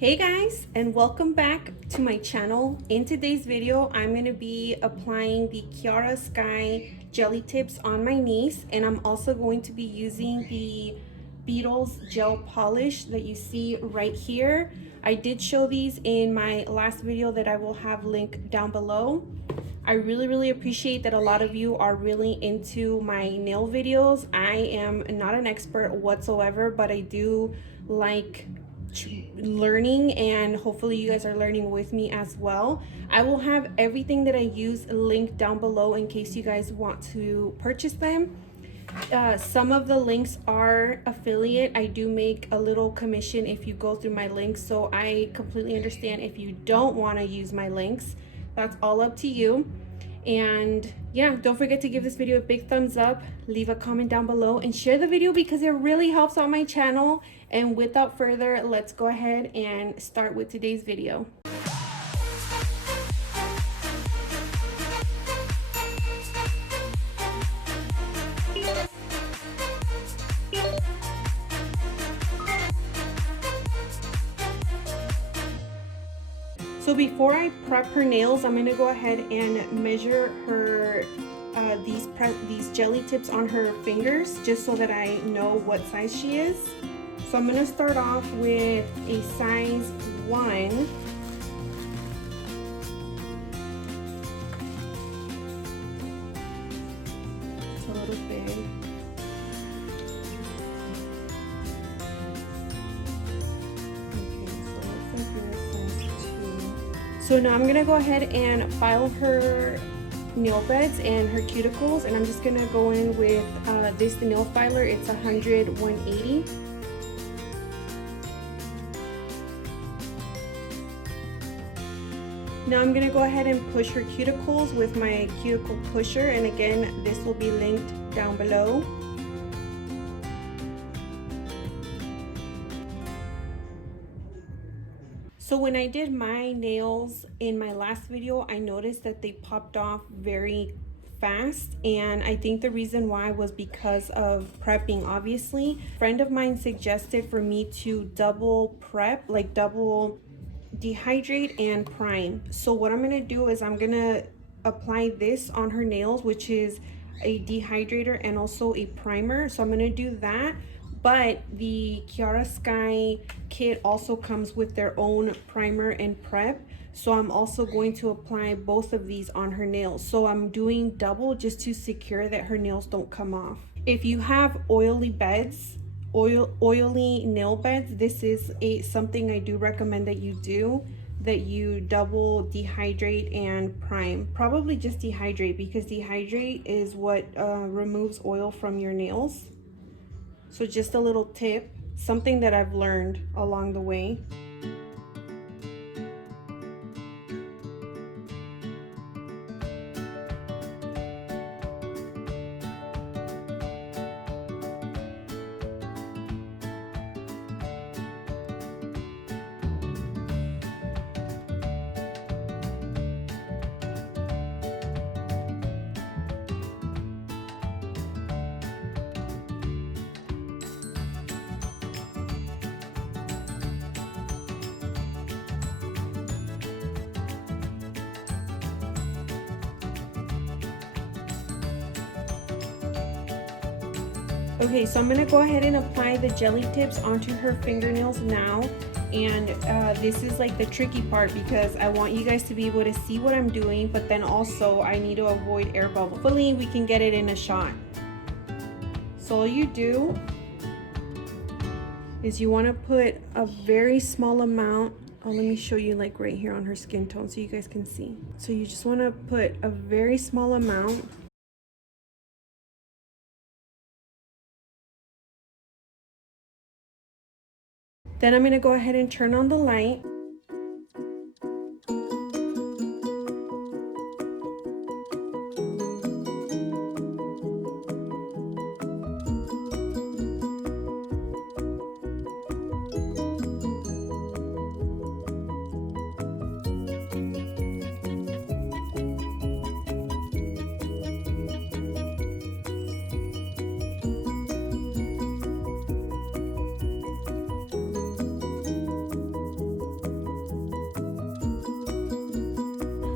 Hey guys, and welcome back to my channel. In today's video, I'm going to be applying the Kiara Sky Jelly Tips on my knees, and I'm also going to be using the Beetle Gel Polish that you see right here. I did show these in my last video that I will have linked down below. I really appreciate that a lot of you are really into my nail videos. I am not an expert whatsoever, but I do like learning, and hopefully you guys are learning with me as well. I will have everything that I use linked down below in case you guys want to purchase them. Some of the links are affiliate. I do make a little commission if you go through my links, so I completely understand if you don't want to use my links. That's all up to you. And yeah, don't forget to give this video a big thumbs up, leave a comment down below, and share the video because it really helps out my channel. And without further, let's go ahead and start with today's video. So before I prep her nails, I'm gonna go ahead and measure her these jelly tips on her fingers, just so that I know what size she is. So I'm gonna start off with a size 1. It's a little big. So now I'm gonna go ahead and file her nail beds and her cuticles, and I'm just gonna go in with this nail filer. It's 100/180. Now I'm gonna go ahead and push her cuticles with my cuticle pusher, and again, this will be linked down below. So when I did my nails in my last video, I noticed that they popped off very fast, and I think the reason why was because of prepping. Obviously, a friend of mine suggested for me to double prep, like double dehydrate and prime. So what I'm gonna do is I'm gonna apply this on her nails, which is a dehydrator and also a primer. So I'm gonna do that. But the Kiara Sky kit also comes with their own primer and prep, so I'm also going to apply both of these on her nails. So I'm doing double just to secure that her nails don't come off. If you have oily beds, oily nail beds, this is something I do recommend that you do, that you double dehydrate and prime. Probably just dehydrate, because dehydrate is what removes oil from your nails. So just a little tip, something that I've learned along the way. Okay, so I'm gonna go ahead and apply the jelly tips onto her fingernails now. And this is like the tricky part, because I want you guys to be able to see what I'm doing, but then also I need to avoid air bubbles. Hopefully we can get it in a shot. So all you do is you wanna put a very small amount. Oh, let me show you like right here on her skin tone so you guys can see. So you just wanna put a very small amount. Then I'm gonna go ahead and turn on the light.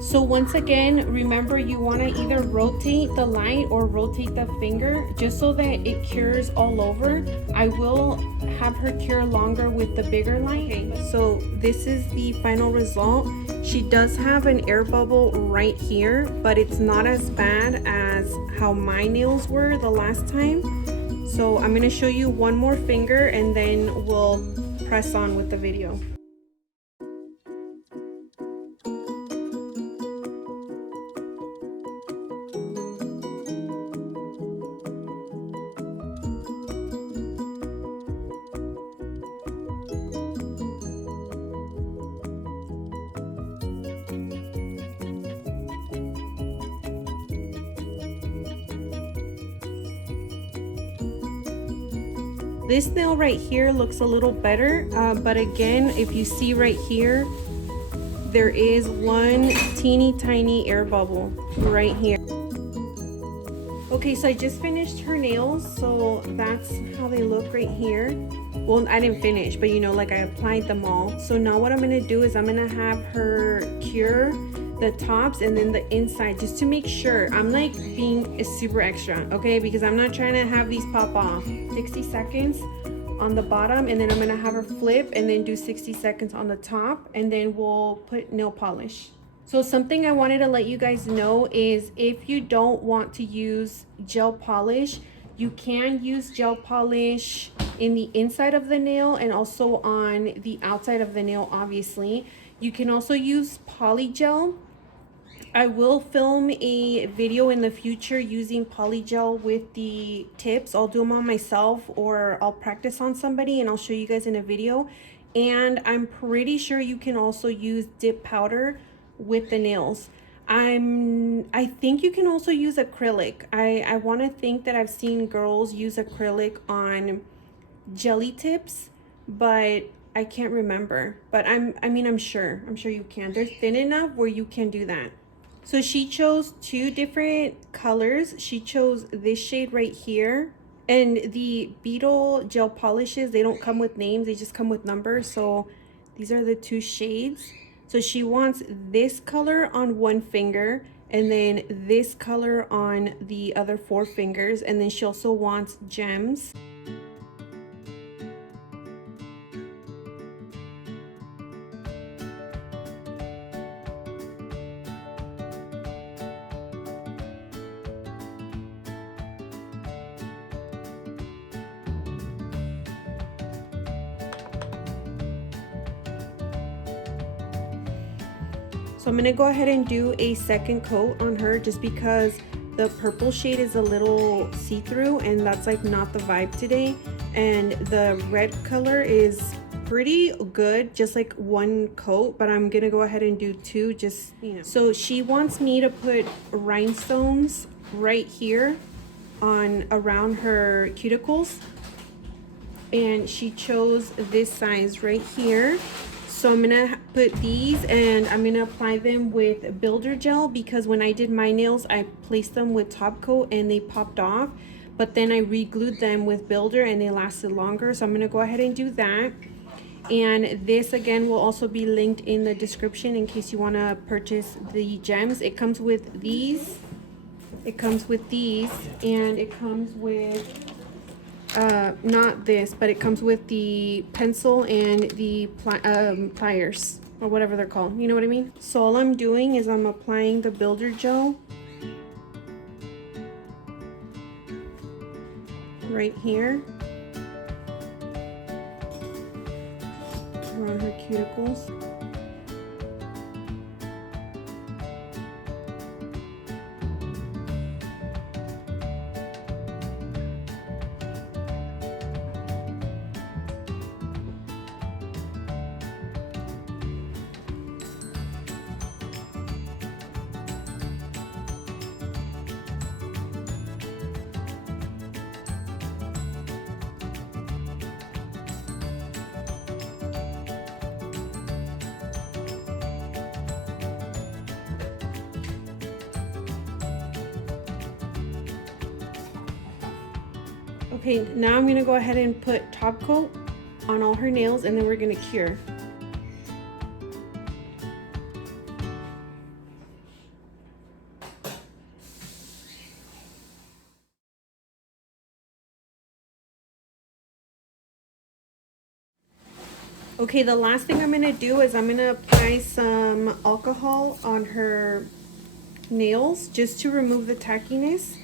So once again, remember you want to either rotate the light or rotate the finger just so that it cures all over. I will have her cure longer with the bigger light. Okay, so this is the final result. She does have an air bubble right here, but it's not as bad as how my nails were the last time. So I'm going to show you one more finger and then we'll press on with the video. This nail right here looks a little better, but again, if you see right here, there is one teeny tiny air bubble right here. Okay, so I just finished her nails, so that's how they look right here. Well, I didn't finish, but you know, like I applied them all. So now what I'm gonna do is I'm gonna have her cure the tops and then the inside just to make sure. I'm like being super extra, okay, because I'm not trying to have these pop off. 60 seconds on the bottom, and then I'm gonna have her flip and then do 60 seconds on the top, and then we'll put nail polish. So something I wanted to let you guys know is if you don't want to use gel polish, you can use gel polish in the inside of the nail and also on the outside of the nail, obviously. You can also use polygel. I will film a video in the future using polygel with the tips. I'll do them on myself or I'll practice on somebody and I'll show you guys in a video. And I'm pretty sure you can also use dip powder with the nails. I think you can also use acrylic. I want to think that I've seen girls use acrylic on jelly tips, but I can't remember. But I'm sure you can. They're thin enough where you can do that. So she chose two different colors. She chose this shade right here. And the Beetle Gel Polishes, they don't come with names, they just come with numbers. So these are the two shades. So she wants this color on one finger and then this color on the other 4 fingers. And then she also wants gems. So I'm gonna go ahead and do a second coat on her just because the purple shade is a little see-through and that's like not the vibe today. And the red color is pretty good, just like one coat, but I'm gonna go ahead and do 2 just, you know. So she wants me to put rhinestones right here on around her cuticles. And she chose this size right here. So I'm gonna put these and I'm gonna apply them with builder gel because when I did my nails, I placed them with top coat and they popped off. But then I re-glued them with builder and they lasted longer. So I'm gonna go ahead and do that. And this again will also be linked in the description in case you wanna purchase the gems. It comes with these. It comes with these and it comes with not this, but it comes with the pencil and the pliers or whatever they're called, you know what I mean? So all I'm doing is I'm applying the builder gel right here around her cuticles. Okay, now I'm gonna go ahead and put top coat on all her nails and then we're gonna cure. Okay, the last thing I'm gonna do is I'm gonna apply some alcohol on her nails just to remove the tackiness.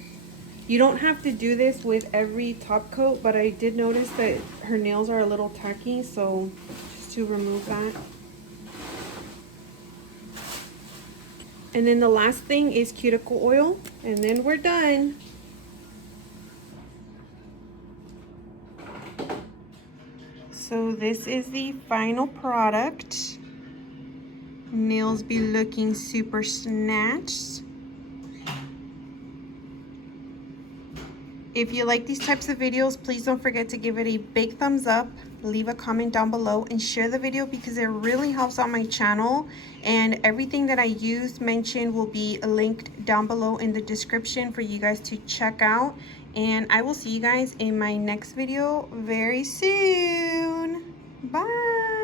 You don't have to do this with every top coat, but I did notice that her nails are a little tacky, so just to remove that. And then the last thing is cuticle oil, and then we're done. So this is the final product. Nails be looking super snatched. If you like these types of videos, please don't forget to give it a big thumbs up, leave a comment down below, and share the video because it really helps out my channel. And everything that I mentioned will be linked down below in the description for you guys to check out. And I will see you guys in my next video very soon. Bye.